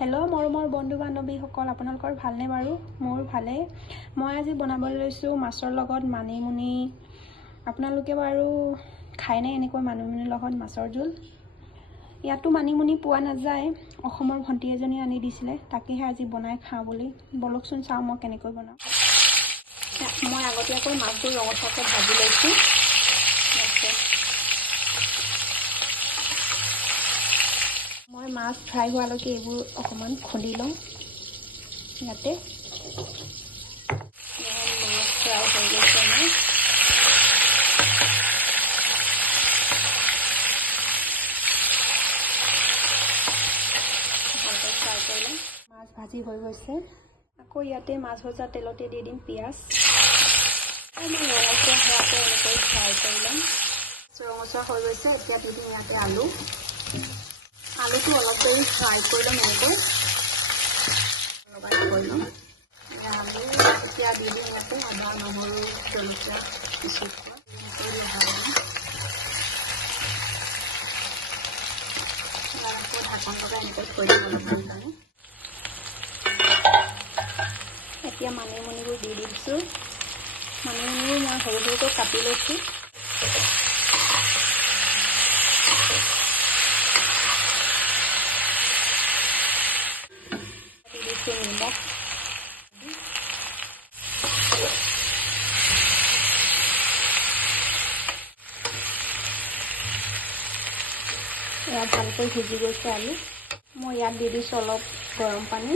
Hello' মোৰ বন্ধু বান্ধৱীসকল, আপোনালোকৰ ভালনে বাৰু? মোৰ ভালে। মই আজি বনাবলৈ লৈছোঁ মাছৰ লগত মানিমুনি। আপোনালোকে বাৰু খায়নে এনেকৈ মানিমুনিৰ লগত মাছৰ জোল? ইয়াতো মানিমুনি পোৱা নাযায়। অসমৰ ভণ্টি এজনী আনি দিছিলে, তাকেহে আজি বনাই খাওঁ বুলি। বলকচোন চাওঁ মই কেনেকৈ বনাওঁ। মই আগতীয়াকৈ মাছবোৰ ৰঙচুৱাকৈ ভাজি লৈছোঁ। মই মাছ ফ্ৰাই হোৱালৈকে এইবোৰ অকণমান খুন্দি লওঁ ইয়াতে। মাছ ফ্ৰাই হৈ গৈছে আমাৰ। ভালকৈ ফ্ৰাই কৰি ল'ম। মাছ ভাজি হৈ গৈছে। আকৌ ইয়াতে মাছ ভজা তেলতে দি দিম পিঁয়াজ। অকণমান ৰঙচুৱা হোৱাকৈ এনেকৈ ফ্ৰাই কৰি ল'ম। ৰঙচুৱা হৈ গৈছে, এতিয়া দি দিম ইয়াতে আলু। আলুটো অলপ দেৰি ফ্ৰাই কৰি ল'ম এনেকৈ লগাই কৰি ল'ম। আলু এতিয়া দি দিম ইয়াতে আদা নহৰু জলকীয়া পিচি থোৱা ঢাকন লগাই এনেকৈ থৈ দিম অলপমান কাৰণে। এতিয়া মানিমুনিবোৰ দি দিছোঁ। মানিমুনিবোৰ মই সৰু সৰুকৈ কাটি লৈছোঁ। নিমখ ইয়াত ভালকৈ সিজি গৈছে আলু। মই ইয়াত দি দিছোঁ অলপ গৰম পানী।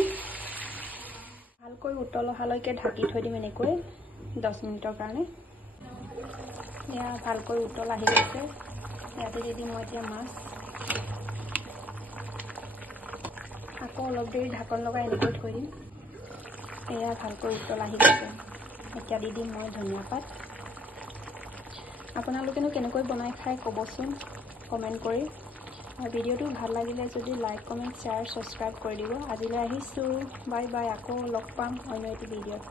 ভালকৈ উতল অহালৈকে ঢাকি থৈ দিম এনেকৈ 10 মিনিটৰ কাৰণে। এয়া ভালকৈ উতল আহি গৈছে। ইয়াতে দি দিম মই এতিয়া মাছ। আকৌ অলপ দেৰি ঢাকন লগাই এনেকৈ থৈ দিম। এয়া ভালকৈ উতল আহি গৈছে। এতিয়া দি দিম মই ধনিয়া পাত। আপোনালোকেনো কেনেকৈ বনাই খাই ক'বচোন কমেণ্ট কৰি। আৰু ভিডিঅ'টো ভাল লাগিলে যদি লাইক কমেণ্ট শ্বেয়াৰ ছাবস্ক্ৰাইব কৰি দিব। আজিলৈ আহিছোঁ, বাই বাই। আকৌ লগ পাম অন্য এটি ভিডিঅ'ত।